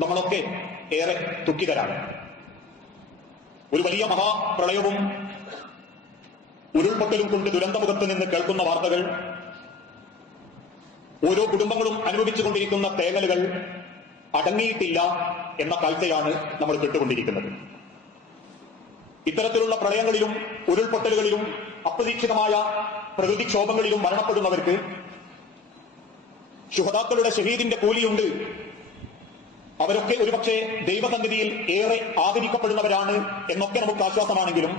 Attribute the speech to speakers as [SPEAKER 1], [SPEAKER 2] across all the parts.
[SPEAKER 1] നമ്മളൊക്കെ ഏറെ ദുഃഖിതരാണ്. ഒരു വലിയ മഹാപ്രളയവും ഉരുൾപൊട്ടലും കൊണ്ട് ദുരന്തമുഖത്ത് നിന്ന് കേൾക്കുന്ന വാർത്തകൾ ഓരോ കുടുംബങ്ങളും അനുഭവിച്ചുകൊണ്ടിരിക്കുന്ന തേങ്ങലുകൾ അടങ്ങിയിട്ടില്ല എന്ന കാഴ്ചയാണ് നമ്മൾ കേട്ടുകൊണ്ടിരിക്കുന്നത്. ഇത്തരത്തിലുള്ള പ്രളയങ്ങളിലും ഉരുൾപൊട്ടലുകളിലും അപ്രതീക്ഷിതമായ പ്രകൃതിക്ഷോഭങ്ങളിലും മരണപ്പെടുന്നവർക്ക് ശുഹതാക്കളുടെ ഷഹീദിന്റെ കൂലിയുണ്ട്. അവരൊക്കെ ഒരുപക്ഷെ ദൈവസന്നിധിയിൽ ഏറെ ആദരിക്കപ്പെടുന്നവരാണ് എന്നൊക്കെ നമുക്ക് ആശ്വാസമാണെങ്കിലും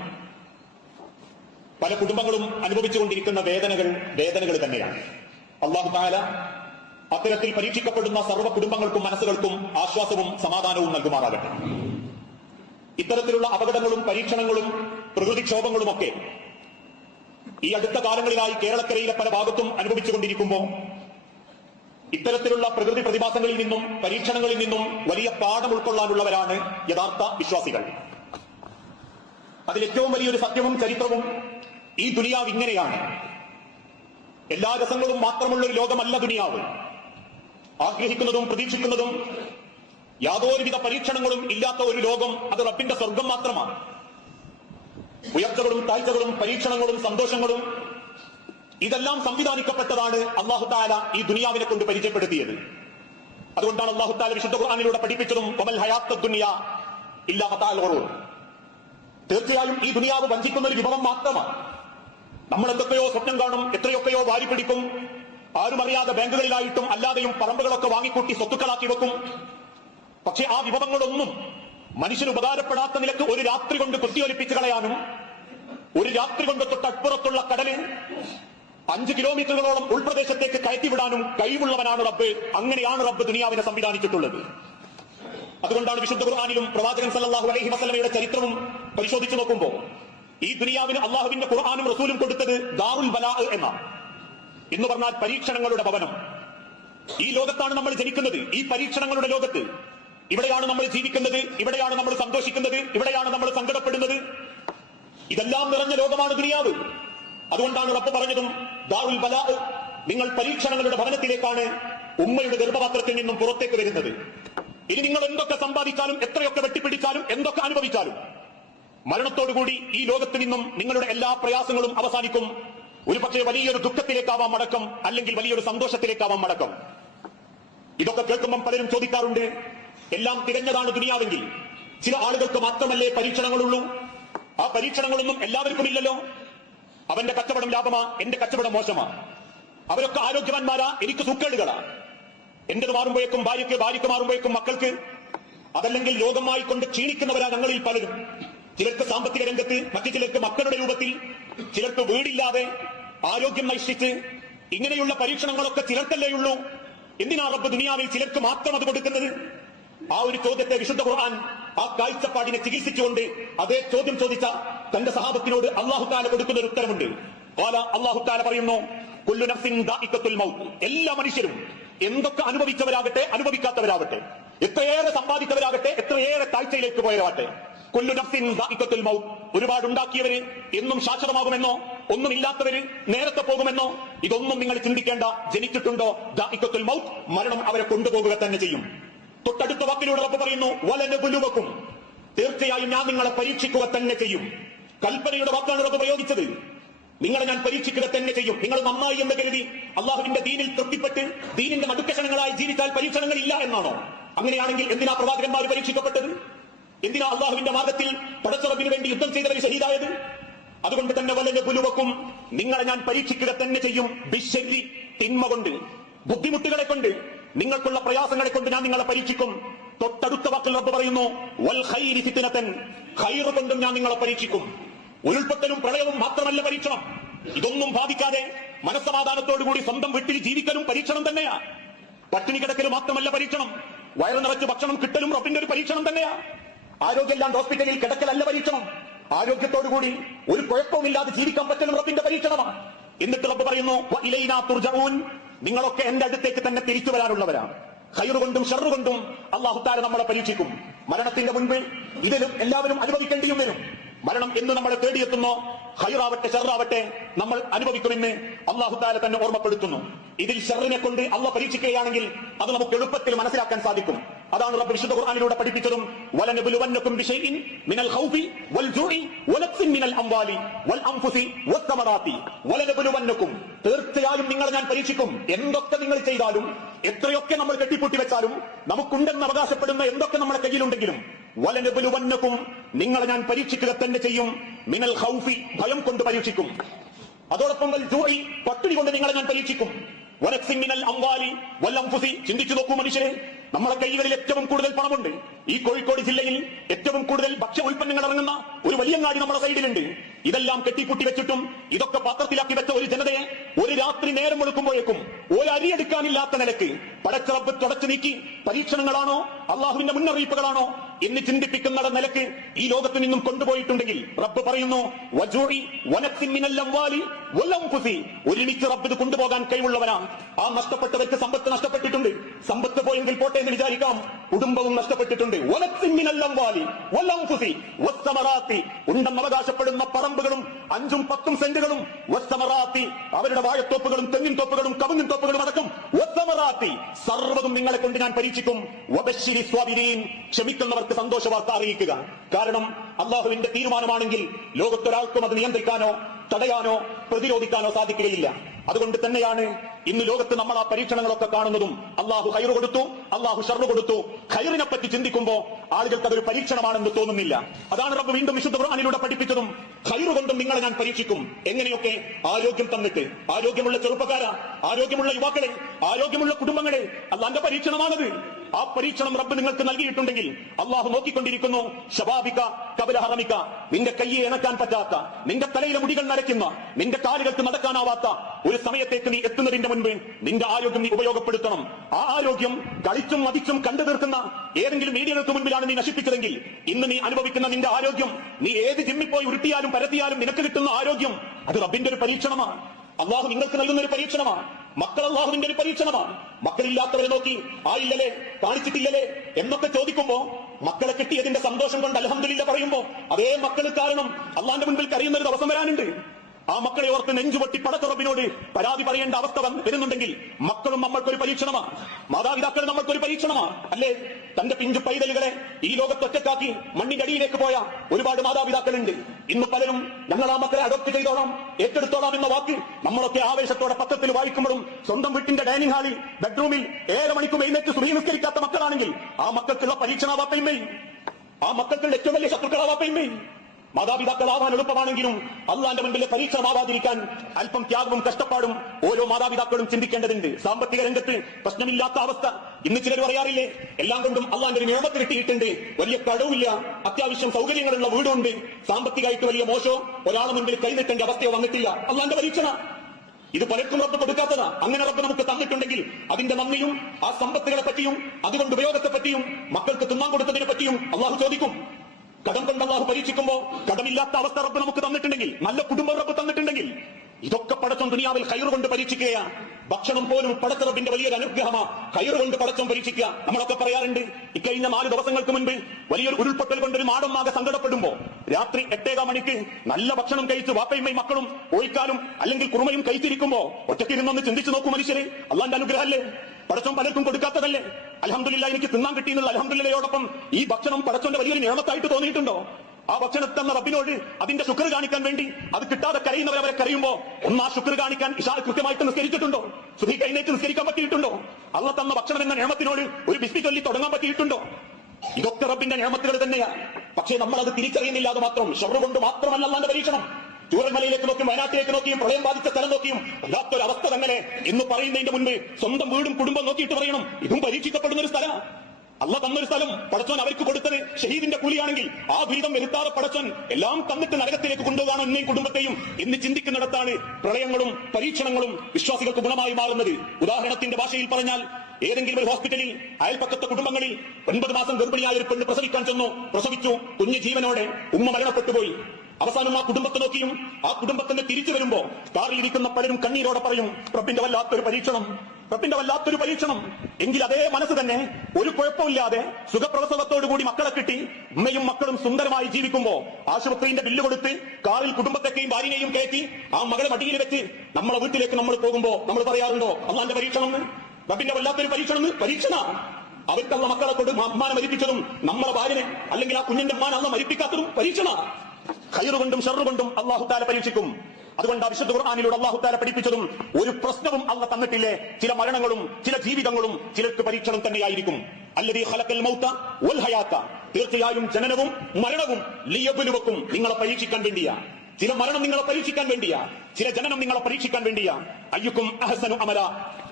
[SPEAKER 1] പല കുടുംബങ്ങളും അനുഭവിച്ചുകൊണ്ടിരിക്കുന്ന വേദനകൾ വേദനകൾ തന്നെയാണ്. അള്ളാഹു താല അത്തരത്തിൽ പരീക്ഷിക്കപ്പെടുന്ന സർവ കുടുംബങ്ങൾക്കും മനസ്സുകൾക്കും ആശ്വാസവും സമാധാനവും നൽകുമാറാകട്ടെ. ഇത്തരത്തിലുള്ള അപകടങ്ങളും പരീക്ഷണങ്ങളും പ്രകൃതിക്ഷോഭങ്ങളുമൊക്കെ ഈ അടുത്ത കാലങ്ങളിലായി കേരളക്കരയിലെ പല ഭാഗത്തും അനുഭവിച്ചുകൊണ്ടിരിക്കുമ്പോൾ ഇത്തരത്തിലുള്ള പ്രകൃതി പ്രതിഭാസങ്ങളിൽ നിന്നും പരീക്ഷണങ്ങളിൽ നിന്നും വലിയ പാഠം ഉൾക്കൊള്ളാനുള്ളവരാണ് യഥാർത്ഥ വിശ്വാസികൾ. അതിലേറ്റവും വലിയൊരു സത്യവും ചരിത്രവും ഈ ദുനിയാവ് ഇങ്ങനെയാണ്. എല്ലാ രസങ്ങളും മാത്രമുള്ള ഒരു ലോകമല്ല ദുനിയാവ്. ആഗ്രഹിക്കുന്നതും പ്രതീക്ഷിക്കുന്നതും യാതൊരുവിധ പരീക്ഷണങ്ങളും ഇല്ലാത്ത ഒരു ലോകം അത് റബ്ബിന്റെ സ്വർഗം മാത്രമാണ്. ഉയർച്ചകളും താഴ്ചകളും പരീക്ഷണങ്ങളും സന്തോഷങ്ങളും ഇതെല്ലാം സംവിധാനിക്കപ്പെട്ടതാണ് അള്ളാഹു താല ഈ ദുനിയാവിനെ കൊണ്ട് പരിചയപ്പെടുത്തിയത്. അതുകൊണ്ടാണ് അള്ളാഹു താല വിശുദ്ധ ഖുർആാനിലൂടെ പഠിപ്പിച്ചതും കൊമൽ ഹയാത്ത ദുനിയ ഇല്ല മതാൽ ഖുറൂർ. തീർച്ചയായും ഈ ദുനിയാവ് വഞ്ചിക്കുന്ന ഒരു വിഭവം മാത്രമാണ്. നമ്മൾ എന്തൊക്കെയോ സ്വപ്നം കാണും എത്രയൊക്കെയോ വാരി പിടിക്കും ആരും അറിയാതെ ബാങ്കുകളിലായിട്ടും അല്ലാതെയും പറമ്പുകളൊക്കെ വാങ്ങിക്കൂട്ടി സ്വത്തുക്കളാക്കി വെക്കും. പക്ഷെ ആ വിഭവങ്ങളൊന്നും മനുഷ്യന് ഉപകാരപ്പെടാത്ത നിലയ്ക്ക് ഒരു രാത്രി കൊണ്ട് കുത്തിയൊലിപ്പിച്ച് കളയാനും ഒരു രാത്രി കൊണ്ട് തൊട്ടപ്പുറത്തുള്ള കടൽ അഞ്ച് കിലോമീറ്ററുകളോളം ഉൾപ്രദേശത്തേക്ക് കയറ്റിവിടാനും കഴിവുള്ളവനാണ് റബ്ബ്. അങ്ങനെയാണ് റബ്ബ് ദുനിയാവിനെ സംവിധാനിച്ചിട്ടുള്ളത്. അതുകൊണ്ടാണ് വിശുദ്ധ ഖുർആാനിലും പ്രവാചകൻ സല്ലാഹു അലഹി വസ്ലമയുടെ ചരിത്രവും പരിശോധിച്ചു നോക്കുമ്പോൾ ഈ ദുനിയാവിന് അള്ളാഹുവിന്റെ ഖുർആാനും റസൂലും കൊടുത്തത് ദാറുൽ ബലാ എന്ന. എന്ന് പറഞ്ഞാൽ പരീക്ഷണങ്ങളുടെ ഭവനം. ഈ ലോകത്താണ് നമ്മൾ ജനിക്കുന്നത്. ഈ പരീക്ഷണങ്ങളുടെ ലോകത്ത് ഇവിടെയാണ് നമ്മൾ ജീവിക്കുന്നത് ഇവിടെയാണ് നമ്മൾ സന്തോഷിക്കുന്നത് ഇവിടെയാണ് നമ്മൾ സങ്കടപ്പെടുന്നത്. ഇതെല്ലാം നിറഞ്ഞ ലോകമാണ് ദുനിയാവ്. അതുകൊണ്ടാണ് റബ്ബ് പറഞ്ഞതും ദാറുൽ ബലാ നിങ്ങൾ പരീക്ഷണങ്ങളുടെ ഭവനത്തിലേക്കാണ് ഉമ്മയുടെ ഗർഭപാത്രത്തിൽ നിന്നും പുറത്തേക്ക് വരുന്നത്. ഇനി നിങ്ങൾ എന്തൊക്കെ സമ്പാദിച്ചാലും എത്രയൊക്കെ വെട്ടിപ്പിടിച്ചാലും എന്തൊക്കെ അനുഭവിച്ചാലും മരണത്തോടുകൂടി ഈ ലോകത്ത് നിന്നും നിങ്ങളുടെ എല്ലാ പ്രയാസങ്ങളും അവസാനിക്കും. ഒരു പക്ഷേ വലിയൊരു ദുഃഖത്തിലേക്കാവാം മടക്കം അല്ലെങ്കിൽ വലിയൊരു സന്തോഷത്തിലേക്കാവാം മടക്കം. ഇതൊക്കെ കേൾക്കുമ്പം പലരും ചോദിക്കാറുണ്ട് എല്ലാം തികഞ്ഞതാണ് ദുനിയാവെങ്കിൽ. ചില ആളുകൾക്ക് മാത്രമല്ലേ പരീക്ഷണങ്ങളുള്ളൂ? ആ പരീക്ഷണങ്ങളൊന്നും എല്ലാവർക്കും ഇല്ലല്ലോ അവന്റെ കച്ചവടം ലാഭമാ എന്റെ കച്ചവടം മോശമാ. അവരൊക്കെ ആരോഗ്യവാന്മാരാ എനിക്ക് സൂക്കേടുകളാ എന്റേത് മാറുമ്പോഴേക്കും ഭാര്യയ്ക്ക് ഭാര്യയ്ക്ക് മാറുമ്പോഴേക്കും മക്കൾക്ക് അതല്ലെങ്കിൽ ലോകമായി കൊണ്ട് ക്ഷീണിക്കുന്നവരാ ഞങ്ങളിൽ പലരും. ചിലർക്ക് സാമ്പത്തിക രംഗത്ത് മറ്റു ചിലർക്ക് മക്കളുടെ രൂപത്തിൽ ചിലർക്ക് വീടില്ലാതെ ആരോഗ്യം നശിച്ച് ഇങ്ങനെയുള്ള പരീക്ഷണങ്ങളൊക്കെ ചിലർക്കല്ലേയുള്ളൂ എന്തിനാ റബ്ബ് ദുനിയാവിൽ ചിലർക്ക് മാത്രം അത് കൊടുക്കുന്നത്? ആ ഒരു ചോദ്യത്തെ വിശുദ്ധ ഖുർആൻ ആ കാഴ്ചപ്പാടിനെ ചികിത്സിച്ചുകൊണ്ട് അതേ ചോദ്യം ചോദിച്ച തന്റെ സഹാബത്തിനോട് അള്ളാഹുത്താല കൊടുക്കുന്ന ഒരു ഉത്തരമുണ്ട് അള്ളാഹുത്താല പറയുന്നു എല്ലാ മനുഷ്യരും എന്തൊക്കെ അനുഭവിച്ചവരാകട്ടെ അനുഭവിക്കാത്തവരാകട്ടെ എത്രയേറെ സമ്പാദിച്ചവരാകട്ടെ എത്രയേറെ താഴ്ചയിലേക്ക് പോയവരാകട്ടെ മൗത്ത്. ഒരുപാട് ഉണ്ടാക്കിയവര് എന്നും ശാശ്വതമാകുമെന്നോ ഒന്നുമില്ലാത്തവര് നേരത്തെ പോകുമെന്നോ ഇതൊന്നും നിങ്ങൾ ചിന്തിക്കേണ്ട ജനിച്ചിട്ടുണ്ടോ ദാഇക്കത്തുൽ മൗത്ത്? മരണം അവരെ കൊണ്ടുപോകുക തന്നെ ചെയ്യും. തൊട്ടടുത്ത വാക്കിലൂടെ പറയുന്നു വലനബുലുവക്കും. തീർച്ചയായും ഞാൻ നിങ്ങളെ പരീക്ഷിക്കുക തന്നെ ചെയ്യും. കൽപ്പനയുടെ വാക്കാണ് പ്രയോഗിച്ചത്. നിങ്ങളെ ഞാൻ പരീക്ഷിക്കുക തന്നെ ചെയ്യും. നിങ്ങൾ നന്നായി എന്ന് കരുതി അള്ളാഹുവിന്റെ ദീനിൽ തൃപ്തിപ്പെട്ട് ദീനിന്റെ നടുക്കഷണങ്ങളായി ജീവിച്ചാൽ പരീക്ഷണങ്ങൾ ഇല്ല എന്നാണോ? അങ്ങനെയാണെങ്കിൽ എന്തിനാ പ്രവാചകന്മാർ പരീക്ഷിക്കപ്പെട്ടത്? എന്തിനാ അള്ളാഹുവിന്റെ മാർഗത്തിൽ പടച്ചുറപ്പിന് വേണ്ടി യുദ്ധം ചെയ്തവർ ശഹീദായത്? അതുകൊണ്ട് തന്നെ വലിയ പുലുവക്കും നിങ്ങളെ ഞാൻ പരീക്ഷിക്കുക തന്നെ ചെയ്യും. ബിശ്ശരി തിന്മ കൊണ്ട് ബുദ്ധിമുട്ടുകളെ കൊണ്ട് നിങ്ങൾക്കുള്ള പ്രയാസങ്ങളെ കൊണ്ട് ഞാൻ നിങ്ങളെ പരീക്ഷിക്കും. തൊട്ടടുത്ത വാക്കിൽ റബ്ബ് പറയുന്നു വൽ കൊണ്ടും ഞാൻ നിങ്ങളെ പരീക്ഷിക്കും. ഉരുൾപൊട്ടലും പ്രളയവും മാത്രമല്ല പരീക്ഷണം. ഇതൊന്നും ബാധിക്കാതെ മനസ്സമാധാനത്തോടുകൂടി സ്വന്തം വീട്ടിൽ ജീവിക്കലും പരീക്ഷണം തന്നെയാ. പട്ടിണി കിടക്കലും മാത്രമല്ല പരീക്ഷണം. വയറു നിറച്ച് ഭക്ഷണം കിട്ടലും റബ്ബിന്റെ ഒരു പരീക്ഷണം തന്നെയാ. ആരോഗ്യമില്ലാണ്ട് ഹോസ്പിറ്റലിൽ കിടക്കലല്ല പരീക്ഷണം. ആരോഗ്യത്തോടുകൂടി ഒരു കുഴപ്പമില്ലാതെ ജീവിക്കാൻ പറ്റലും റബ്ബിന്റെ പരീക്ഷണമാണ് എന്നിട്ട് റബ്ബ് പറയുന്നു "വ ഇലൈനാ തുർജഊൻ. നിങ്ങളൊക്കെ എന്റെ അടുത്തേക്ക് തന്നെ തിരിച്ചു വരാനുള്ളവരാണ് കൊണ്ടും ഷെറുകൊണ്ടും കൊണ്ടും നമ്മളെ പരീക്ഷിക്കും. മരണത്തിന്റെ മുൻപ് ഇതിലും എല്ലാവരും അനുഭവിക്കേണ്ടിയും വരും മരണം എന്ന് നമ്മളെ തേടിയെത്തുന്നോ. ഹൈറാവട്ടെ ഷെറാവട്ടെ നമ്മൾ അനുഭവിക്കുമെന്ന് അള്ളാഹുദാല തന്നെ ഓർമ്മപ്പെടുത്തുന്നു. ഇതിൽ ഷെറിനെ കൊണ്ട് അള്ള പരീക്ഷിക്കുകയാണെങ്കിൽ അത് നമുക്ക് എളുപ്പത്തിൽ മനസ്സിലാക്കാൻ സാധിക്കും. അതാണ് റബ്ബ് വിശുദ്ധ ഖുർആനിലൂടെ പഠിപ്പിച്ചതും വലനബുലുവന്നക്കും ബിശൈഇൻ മിനൽ ഖൗഫി വൽ ജൂഇ വനക്സിൻ മിനൽ അംവാലി വൽ അൻഫുസി വത്തമറാത്തി നിങ്ങളെ ഞാൻ പരീക്ഷിക്കും. എന്തൊക്കെ നിങ്ങൾ ചെയ്താലും എത്രയൊക്കെ നമ്മൾ കെട്ടിപ്പൊട്ടി വെച്ചാലും നമുക്കുണ്ടെന്ന് അവകാശപ്പെടുന്ന എന്തൊക്കെ നമ്മുടെ കയ്യിലുണ്ടെങ്കിലും വലനബുലുവന്നക്കും നിങ്ങളെ ഞാൻ പരീക്ഷിക്കുക തന്നെ ചെയ്യും. മിനൽ ഹൗഫി ഭയം കൊണ്ട് പരീക്ഷിക്കും. അതോടൊപ്പം വൽ പട്ടിണി കൊണ്ട് നിങ്ങളെ ഞാൻ പരീക്ഷിക്കും. വനക്സിൻ മിനൽ അംവാലി വൽ അൻഫുസി ചിന്തിച്ചു നോക്കൂ മനുഷ്യരെ. നമ്മളെ കൈകളിൽ ഏറ്റവും കൂടുതൽ പണമുണ്ട്. ഈ കോഴിക്കോട് ജില്ലയിൽ ഏറ്റവും കൂടുതൽ ഭക്ഷ്യ ഉൽപ്പന്നങ്ങൾ ഇറങ്ങുന്ന ഒരു വലിയ വലിയങ്ങാടി നമ്മുടെ സൈഡിലുണ്ട്. ഇതെല്ലാം കെട്ടിക്കുട്ടി വെച്ചിട്ടും ഇതൊക്കെ പാത്രത്തിലാക്കി വെച്ച ഒരു ജനതയെ ഒരു രാത്രി നേരം വെളുക്കുമ്പോഴേക്കും ഒരു അരിയെടുക്കാനില്ലാത്ത നിലയ്ക്ക് പടച്ചറബ് തുടച്ചു നീക്കി. പരീക്ഷണങ്ങളാണോ? അള്ളാഹുവിന്റെ മുന്നറിയിപ്പുകളാണോ? എന്ന് ചിന്തിപ്പിക്കുന്ന നിലയ്ക്ക് ഈ ലോകത്ത് നിന്നും കൊണ്ടുപോയിട്ടുണ്ടെങ്കിൽ റബ്ബ് പറയുന്നു വനത്തിൻ മിനൽ അംവാലി അൻഫുസി ഒരുമിച്ച് റബ്ബിത് കൊണ്ടുപോകാൻ കഴിവുള്ളവനാ. ആ നഷ്ടപ്പെട്ടവർക്ക് സമ്പത്ത് നഷ്ടപ്പെട്ടിട്ടുണ്ട്. സമ്പത്ത് പോയെങ്കിൽ പോട്ടെ എന്ന് വിചാരിക്കാം. കുടുംബവും നഷ്ടപ്പെട്ടിട്ടുണ്ട്. അൻഫുസി വസ്സമറാത്തി. ഉണ്ടെന്ന് അവകാശപ്പെടുന്ന പറമ്പുകളും അഞ്ചും പത്തും സെന്റുകളും വസ്സമറാത്തി. അവരുടെ വാഴത്തോപ്പുകളും തെങ്ങിൻ തോപ്പുകളും കവുങ്ങിൻ തോപ്പുകളും അടക്കം വസ്സമറാത്തി. സർവതും നിങ്ങളെ കൊണ്ട് ഞാൻ പരീക്ഷിക്കും. വബശ്ശിരി സ്വാബിരീൻ ക്ഷമിക്കുന്നവർക്ക് സന്തോഷവാർത്ത അറിയിക്കുക. കാരണം അള്ളാഹുവിന്റെ തീരുമാനമാണെങ്കിൽ ലോകത്തൊരാൾക്കും അത് നിയന്ത്രിക്കാനോ തടയാനോ പ്രതിരോധിക്കാനോ സാധിക്കുകയില്ല. അതുകൊണ്ട് തന്നെയാണ് ഇന്ന് ലോകത്ത് നമ്മൾ ആ പരീക്ഷണങ്ങളൊക്കെ കാണുന്നതും അള്ളാഹു ഹൈറ് കൊടുത്തു അള്ളാഹു ഷർറ് കൊടുത്തു. ഹൈറിനെ പറ്റി ചിന്തിക്കുമ്പോ ആളുകൾക്ക് അതൊരു പരീക്ഷണമാണെന്ന് തോന്നുന്നില്ല. അതാണ് റബ്ബ് വീണ്ടും വിശുദ്ധ ഖുർആനിലൂടെ പഠിപ്പിച്ചതും ഹൈറ് കൊണ്ടും നിങ്ങളെ ഞാൻ പരീക്ഷിക്കും. എങ്ങനെയൊക്കെ? ആരോഗ്യം തന്നിട്ട്. ആരോഗ്യമുള്ള ചെറുപ്പക്കാര ആരോഗ്യമുള്ള യുവാക്കളെ ആരോഗ്യമുള്ള കുടുംബങ്ങളെ. അല്ലാന്റെ പരീക്ഷണമാണത്. ആ പരീക്ഷണം റബ്ബ് നിങ്ങൾക്ക് നൽകിയിട്ടുണ്ടെങ്കിൽ അള്ളാഹു നോക്കിക്കൊണ്ടിരിക്കുന്നു ശബാബിക്ക കബല ഹറമിക്ക നിന്റെ കയ്യെ ഇണക്കാൻ പറ്റാത്ത നിന്റെ തലയിലെ മുടികൾ നരയ്ക്കുന്ന നിന്റെ കാലുകൾക്ക് നടക്കാനാവാത്ത ഒരു സമയത്തേക്ക് നീ എത്തുന്നതിന്റെ മുൻപ് നിന്റെ ആരോഗ്യം നീ ഉപയോഗപ്പെടുത്തണം. ആ ആരോഗ്യം കളിച്ചും മതിച്ചും കണ്ടു തീർക്കുന്ന ഏതെങ്കിലും മീഡിയകൾക്ക് മുൻപിലാണ് നീ നശിപ്പിച്ചതെങ്കിൽ ഇന്ന് നീ അനുഭവിക്കുന്ന നിന്റെ ആരോഗ്യം നീ ഏത് ജിമ്മിൽ പോയി ഉരുട്ടിയാലും പരത്തിയാലും നിനക്ക് കിട്ടുന്ന ആരോഗ്യം അത് റബ്ബിന്റെ ഒരു പരീക്ഷണമാണ്. അള്ളാഹു നിങ്ങൾക്ക് നൽകുന്ന ഒരു പരീക്ഷണമാണ്. മക്കൾ അള്ളാഹുവിന്റെ ഒരു പരീക്ഷണമാണ്. മക്കളില്ലാത്തവരെ നോക്കി ആയില്ലല്ലേ കാണിച്ചിട്ടില്ലല്ലേ? എന്നൊക്കെ ചോദിക്കുമ്പോ മക്കളെ കിട്ടിയതിന്റെ സന്തോഷം കൊണ്ട് അലഹമില്ല പറയുമ്പോ അതേ മക്കൾ കാരണം അള്ളാന്റെ മുൻപിൽ കരയുന്ന ഒരു ദിവസം വരാനുണ്ട്. ആ മക്കളെ ഓർത്ത് നെഞ്ചുപൊട്ടി പടത്തുറപ്പിനോട് പരാതി പറയേണ്ട അവസ്ഥ വരുന്നുണ്ടെങ്കിൽ മക്കളും നമ്മൾക്കൊരു പരീക്ഷണമാണ് മാതാപിതാക്കൾ നമ്മൾക്കൊരു പരീക്ഷണമാണ് അല്ലേ? തന്റെ പിഞ്ചു പൈതലുകളെ ഈ ലോകത്ത് ഒറ്റക്കാക്കി മണ്ണിന്റെ അടിയിലേക്ക് പോയ ഒരുപാട് മാതാപിതാക്കളുണ്ട്. ഇന്ന് പലരും ഞങ്ങൾ ആ മക്കളെ അഡോപ്റ്റ് ചെയ്തോളാം ഏറ്റെടുത്തോളാം എന്ന വാക്ക് നമ്മളൊക്കെ ആവേശത്തോടെ പത്രത്തിൽ വായിക്കുമ്പോഴും സ്വന്തം വീട്ടിന്റെ ഡൈനിങ് ഹാളിൽ ബെഡ്റൂമിൽ ഏഴ് മണിക്കും എഴുന്നേറ്റ് സുബഹി നിസ്കരിക്കാത്ത മക്കളാണെങ്കിൽ ആ മക്കൾക്കുള്ള പരീക്ഷണാവാപ്പയുമേ ആ മക്കൾക്കുള്ള ഏറ്റവും വലിയ ശത്രുക്കളാവാപ്പയുമേ മാതാപിതാക്കളാവാൻ എളുപ്പമാണെങ്കിലും അള്ളാന്റെ മുൻപിലെ പരീക്ഷണമാവാതിരിക്കാൻ അല്പം ത്യാഗവും കഷ്ടപ്പാടും ഓരോ മാതാപിതാക്കളും ചിന്തിക്കേണ്ടതുണ്ട്. സാമ്പത്തിക രംഗത്ത് പ്രശ്നമില്ലാത്ത അവസ്ഥ. ഇന്ന് ചിലർ പറയാറില്ലേ എല്ലാം കൊണ്ടും അള്ളാന്റെ ഒരു നിയമത്തിൽ കിട്ടിയിട്ടുണ്ട്. വലിയ കടവില്ല അത്യാവശ്യം സൗകര്യങ്ങളുള്ള വീടുണ്ട്. സാമ്പത്തികമായിട്ട് വലിയ മോശവും ഒരാളെ മുൻപിൽ കൈനിട്ടേണ്ട അവസ്ഥയോ വന്നിട്ടില്ല. അള്ളാന്റെ പരീക്ഷണ. ഇത് പലർക്കും റബ്ബ് കൊടുക്കാത്തതാ. അങ്ങനെ റബ്ബ് നമുക്ക് തന്നിട്ടുണ്ടെങ്കിൽ അതിന്റെ നന്ദിയും ആ സമ്പത്തുകളെ പറ്റിയും അതുകൊണ്ട് ഉപയോഗത്തെ പറ്റിയും മക്കൾക്ക് തിന്നാൻ കൊടുത്തതിനെ പറ്റിയും അള്ളാഹു ചോദിക്കും. കടം കൊണ്ട് അള്ളാഹു പരീക്ഷിക്കുമ്പോ കടമില്ലാത്ത അവസ്ഥ റബ്ബ് നമുക്ക് തന്നിട്ടുണ്ടെങ്കിൽ നല്ല കുടുംബ റബ്ബ് തന്നിട്ടുണ്ടെങ്കിൽ ഇതൊക്കെ പടച്ചം ദുനിയാവിൽ കയറ് കൊണ്ട് പരീക്ഷിക്കുക ഭക്ഷണം പോലും പടച്ച റബ്ബിന്റെ വലിയൊരു അനുഗ്രഹമാ. കയറ് കൊണ്ട് പടച്ചം പരീക്ഷിക്കുക. നമ്മളൊക്കെ പറയാറുണ്ട് ഇക്കഴിഞ്ഞ നാല് ദിവസങ്ങൾക്ക് മുൻപ് വലിയൊരു ഉരുൾപൊട്ടൽ കൊണ്ട് ഒരു മാടം ആകെ സങ്കടപ്പെടുമ്പോ രാത്രി എട്ടേകാം മണിക്ക് നല്ല ഭക്ഷണം കഴിച്ച് വാപ്പയമ്മയും മക്കളും ഓയിക്കാലും അല്ലെങ്കിൽ കുറുമയും കഴിച്ചിരിക്കുമ്പോ ഒറ്റക്കിരുന്നൊന്ന് ചിന്തിച്ചു നോക്കൂ മനുഷ്യരെ. അള്ളാന്റെ അനുഗ്രഹമല്ലേ? പടച്ചം പലർക്കും കൊടുക്കാത്തതല്ലേ? അലഹമില്ല എനിക്ക് തിന്നാൻ കിട്ടിയെന്നുള്ള അലഹമില്ലയോടൊപ്പം ഈ ഭക്ഷണം പടച്ചോന്റെ വലിയൊരു നിയമത്തായിട്ട് തോന്നിയിട്ടുണ്ടോ? ആ ഭക്ഷണത്തെ തന്ന റബ്ബിനോട് അതിന്റെ ശുക്ർ കാണിക്കാൻ വേണ്ടി അത് കിട്ടാതെ കരയുന്നവരെ അവരെ കരയുമ്പോ ഒന്ന് ആ ശുക്ർ കാണിക്കാൻ ഇഷാർ കൃത്യമായിട്ട് നിസ്കരിച്ചിട്ടുണ്ടോ? സുധി കൈനേറ്റ് നിസ്കരിക്കാൻ പറ്റിയിട്ടുണ്ടോ? അള്ള തന്ന ഭക്ഷണം എന്ന നിയമത്തിനോട് ഒരു ബിസ്തി ചൊല്ലി തുടങ്ങാൻ പറ്റിയിട്ടുണ്ടോ? ഇതൊക്കെ റബ്ബിന്റെ നിയമത്തുകൾ തന്നെയാണ് പക്ഷേ നമ്മൾ അത് തിരിച്ചറിയുന്നില്ല അത് മാത്രം. ഷവർ കൊണ്ട് മാത്രമല്ല അള്ളാന്റെ പരീക്ഷണം. ചൂരന്മലയിലേക്ക് നോക്കിയും വയനാട്ടിലേക്ക് നോക്കിയും പ്രളയം ബാധിച്ച സ്ഥലം നോക്കിയും വല്ലാത്തൊരു അവസ്ഥ തന്നെ എന്ന് പറയുന്നതിന്റെ മുൻപ് സ്വന്തം വീടും കുടുംബം നോക്കിയിട്ട് പറയണം. ഇതും പരീക്ഷിക്കപ്പെടുന്ന ഒരു സ്ഥലമാണ് അല്ല തന്നൊരു സ്ഥലം പടച്ചോൻ അവർക്ക് കൊടുത്തത് ഷഹീദിന്റെ കൂലിയാണെങ്കിൽ ആ ഭീതം വരുത്താതെ പടച്ചോൻ എല്ലാം തന്നിട്ട് നരകത്തിലേക്ക് കൊണ്ടുപോകാൻ എന്നെയും കുടുംബത്തെയും എന്ന് ചിന്തിക്കുന്നിടത്താണ് പ്രളയങ്ങളും പരീക്ഷണങ്ങളും വിശ്വാസികൾക്ക് ഗുണമായി മാറുന്നത്. ഉദാഹരണത്തിന്റെ ഭാഷയിൽ പറഞ്ഞാൽ ഏതെങ്കിലും ഒരു ഹോസ്പിറ്റലിൽ അയൽപ്പക്കത്തെ കുടുംബങ്ങളിൽ ഒൻപത് മാസം ഗർഭിണിയായ ഒരു പെണ്ണ് പ്രസവിക്കാൻ ചെന്നു. പ്രസവിച്ചു. കുഞ്ഞു ജീവനോടെ ഉമ്മ മരണപ്പെട്ടുപോയി. അവസാനം ആ കുടുംബത്തെ നോക്കിയും ആ കുടുംബത്തിന്റെ തിരിച്ചു വരുമ്പോ കാറിലിരിക്കുന്ന പലരും കണ്ണീരോടെ പറയും റബ്ബിന്റെ വല്ലാത്തൊരു പരീക്ഷണം റബ്ബിന്റെ വല്ലാത്തൊരു പരീക്ഷണം എങ്കിൽ അതേ മനസ്സ് തന്നെ ഒരു കുഴപ്പമില്ലാതെ സുഖപ്രസവത്തോടുകൂടി മക്കളെ കിട്ടി ഉമ്മയും മക്കളും സുന്ദരമായി ജീവിക്കുമ്പോ ആശുപത്രിന്റെ ബില്ല് കൊടുത്ത് കാറിൽ കുടുംബത്തെക്കെയും ഭാര്യനെയും കയറ്റി ആ മകളെ മടിയിൽ വെച്ച് നമ്മളെ വീട്ടിലേക്ക് നമ്മൾ പോകുമ്പോ നമ്മൾ പറയാറുണ്ടോ അള്ളാന്റെ പരീക്ഷണം? റബ്ബിന്റെ വല്ലാത്തൊരു പരീക്ഷണം? പരീക്ഷണ അവർക്കുള്ള മക്കളെ കൊണ്ട് അമ്മാനെ മരിപ്പിച്ചതും നമ്മളെ ഭാര്യനെ അല്ലെങ്കിൽ ആ കുഞ്ഞിന്റെ അമ്മാനെ അന്ന് മരിപ്പിക്കാത്തതും പരീക്ഷണമാണ് ഖൈറുകൊണ്ടും ഷറുകൊണ്ടും അള്ളാഹു താല പരീക്ഷിക്കും. അതുകൊണ്ട് ആ വിശുദ്ധ ഖുർആാനിലൂടെ അള്ളാഹു താല പഠിപ്പിച്ചതും ഒരു പ്രശ്നവും അല്ല തന്നിട്ടില്ലേ? ചില മരണങ്ങളും ചില ജീവിതങ്ങളും ചിലർക്ക് പരീക്ഷണം തന്നെയായിരിക്കും. അല്ലതീ ഹലക്കൽ മൗത വൽ ഹയാത്ത. തീർച്ചയായും ജനനവും മരണവും ലിയബുലുവക്കും നിങ്ങളെ പരീക്ഷിക്കാൻ വേണ്ടിയാ. ചില മരണം നിങ്ങളെ പരീക്ഷിക്കാൻ വേണ്ടിയാ. ചില ജനനം നിങ്ങളെ പരീക്ഷിക്കാൻ വേണ്ടിയാ. അയ്യുക്കും അഹസനു അമല.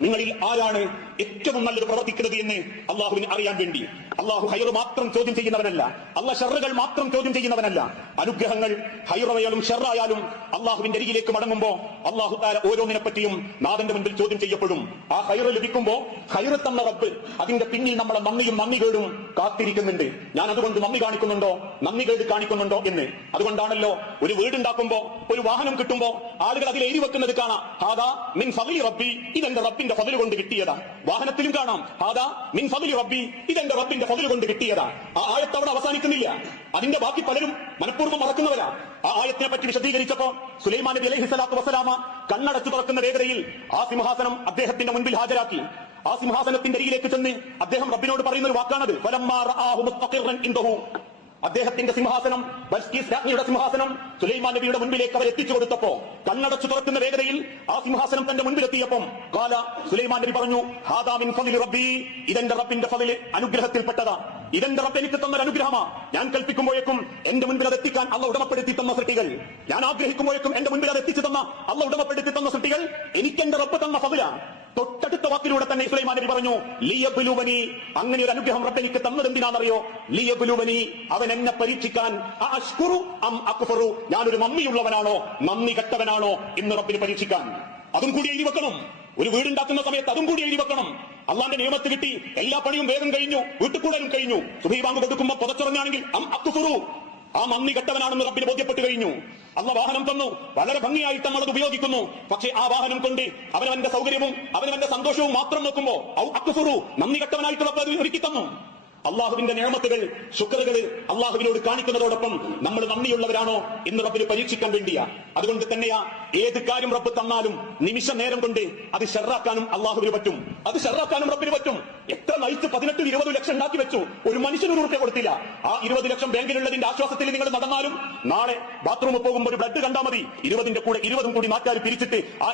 [SPEAKER 1] നിങ്ങളിൽ ആരാണ് ഏറ്റവും നല്ലത് പ്രവർത്തിക്കുന്നത് എന്ന് അള്ളാഹുവിന് അറിയാൻ വേണ്ടി. അള്ളാഹു ഹൈർ മാത്രം ചോദ്യം ചെയ്യുന്നവനല്ല. അള്ള ഷെറുകൾ മാത്രം ചോദ്യം ചെയ്യുന്നവനല്ല. അനുഗ്രഹങ്ങൾ ഹൈറവയാലും ഷെറായാലും അള്ളാഹുവിന്റെ അരികിലേക്ക് മടങ്ങുമ്പോ അള്ളാഹു താര ഓരോന്നിനെ പറ്റിയും നാഥന്റെ മുൻപിൽ ചോദ്യം ചെയ്യപ്പെടും. ആ ഹൈറ് ലഭിക്കുമ്പോ ഹൈറ് തന്ന റബ്ബ് അതിന്റെ പിന്നിൽ നമ്മളെ നന്ദിയും നന്ദി കേടും കാത്തിരിക്കുന്നുണ്ട്. ഞാൻ അതുകൊണ്ട് നന്ദി കാണിക്കുന്നുണ്ടോ? നന്ദി കേട് കാണിക്കുന്നുണ്ടോ എന്ന്. അതുകൊണ്ടാണല്ലോ ഒരു വീടുണ്ടാക്കുമ്പോ ഒരു വാഹനം കിട്ടുമ്പോ ആളുകൾ അതിൽ എഴുതി വെക്കുന്നത് കാണാം. ഹാദാ മിൻ റബ്ബി ഇതെന്റെ റബ്ബിന്റെ ഫതിൽ കൊണ്ട് കിട്ടിയതാ. വാഹനത്തിലും കാണാം. ഹാദാ മിൻ ഫതിൽ റബ്ബി ഇതെന്റെ റബ്ബിന്റെ ഫضل കൊണ്ട് കിട്ടിയതാണ് ആ ആയത്ത് അവിടെ അവസാനിക്കുന്നില്ല. അതിന്റെ ബാക്കി പലരും മനഃപൂർവം മറക്കുന്നവരാ. ആ ആയത്തിനെ പറ്റി വിശദീകരിച്ചപ്പോ സുലൈമാൻ നബി അലൈഹി സ്വലാത്തു വസ്സലാമ കണ്ണടച്ചു തുറക്കുന്ന വേഗതയിൽ ആ സിംഹാസനം അദ്ദേഹത്തിന്റെ മുൻപിൽ ഹാജരാക്കി. ആ സിംഹാസനത്തിന്റെ അരികിലേക്ക് ചെന്ന് അദ്ദേഹം റബ്ബിനോട് പറയുന്ന ഒരു വാക്കാണത് അദ്ദേഹത്തിന്റെ സിംഹാസനം ബൽക്കീസ് രാജ്ഞിയുടെ സിംഹാസനം സുലൈമാൻ നബിയുടെ മുൻപിലേക്ക് അവർ എത്തിച്ചു കൊടുത്തപ്പോ കണ്ണടച്ചു തുറക്കുന്ന വേഗതയിൽ ആ സിംഹാസനം തന്റെ മുൻപിലെത്തിയപ്പം കാല സുലൈമാൻ നബി പറഞ്ഞു ഹാദാമിൻ ഫതിൽ റബ്ബി. ഇതെന്റെ റബ്ബിന്റെ ഫതിൽ അനുഗ്രഹത്തിൽപ്പെട്ടതാ. ഇതെന്റെ റബ്ബ് എനിക്ക് തന്ന അനുഗ്രഹമാ. ഞാൻ കൽപ്പിക്കുമ്പോഴേക്കും എന്റെ മുൻപിൽ അത് എത്തിക്കാൻ അള്ള ഉടമപ്പെടുത്തി തന്ന സൃഷ്ടികൾ. ഞാൻ ആഗ്രഹിക്കുമ്പോഴേക്കും എന്റെ മുൻപിൽ അത് എത്തിച്ചു തന്ന അള്ള ഉടമപ്പെടുത്തി തന്ന സൃഷ്ടികൾ എനിക്ക് എന്റെ റബ്ബ് തന്ന ഫതില. തൊട്ടടുത്ത വാക്കിലൂടെ തന്നെ ഇസ്ലൈമാൻ നബി പറഞ്ഞു ലിയബുലുവനി അങ്ങനെ ഒരു അനുഗ്രഹം റബ്ബ് എനിക്ക് തന്നത് എന്തിനാണെന്നറിയോ? ലിയബുലുവനി അവൻ എന്നെ പരീക്ഷിക്കാൻ അഷ്കുറു അം അക്ഫറു ഞാനൊരു നന്ദിയുള്ളവനാണോ നന്ദി കെട്ടവനാണോ? എന്ന് റബ്ബിനെ പരീക്ഷിക്കാൻ. അതും കൂടി എഴുതി വെക്കണം. ഒരു വീടുണ്ടാക്കുന്ന സമയത്ത് അതും കൂടി എഴുതി വെക്കണം. അള്ളാന്റെ നിയമത്ത് കിട്ടി എല്ലാ പണിയും വേഗം കഴിഞ്ഞു വീട്ടുകൂടലും കഴിഞ്ഞു. സുബൈ കൊടുക്കുമ്പോൾ കൊടുക്കുമ്പോ പുതച്ചുറങ്ങാണെങ്കിൽ അം അക്ഫറു ആ നന്ദി കെട്ടവനാണെന്ന് റബ്ബിന് ബോധ്യപ്പെട്ടു കഴിഞ്ഞു. അന്ന് വാഹനം തന്നു. വളരെ ഭംഗിയായിട്ട് നമ്മൾ അത് ഉപയോഗിക്കുന്നു. പക്ഷേ ആ വാഹനം കൊണ്ട് അവനവന്റെ സൗകര്യവും അവനവന്റെ സന്തോഷവും മാത്രം നോക്കുമ്പോ ഔ നന്ദി കെട്ടവനായിട്ട് ഒരുക്കി തന്നു. അള്ളാഹുവിന്റെ നിയമത്തുകൾ ശുക്രകൾ അള്ളാഹുവിനോട് കാണിക്കുന്നതോടൊപ്പം നമ്മൾ നന്ദിയുള്ളവരാണോ എന്ന് റബ്ബിന് പരീക്ഷിക്കാൻ വേണ്ടിയാ. അതുകൊണ്ട് തന്നെയാ ഏത് കാര്യം റബ്ബ് തന്നാലും നിമിഷ നേരം കൊണ്ട് അത് ഷെറാക്കാനും അള്ളാഹുവിന് പറ്റും. അത് ഷെറാക്കാനും റബ്ബിന് പറ്റും. എത്ര നയിച്ച് പതിനെട്ടും ഇരുപത് ലക്ഷം ഉണ്ടാക്കി വെച്ചു. ഒരു മനുഷ്യന് ഒരു റുപ്യ കൊടുത്തില്ല. ആ ഇരുപത് ലക്ഷം ബാങ്കിലുള്ളതിന്റെ ആശ്വാസത്തിൽ നിങ്ങൾ നടന്നാലും നാളെ ബാത്റൂമിൽ പോകുമ്പോൾ ഒരു ബ്ലഡ് കണ്ടാൽ മതി. ഇരുപതിന്റെ കൂടെ ഇരുപതും കൂടി നാട്ടുകാർ പിരിച്ചിട്ട്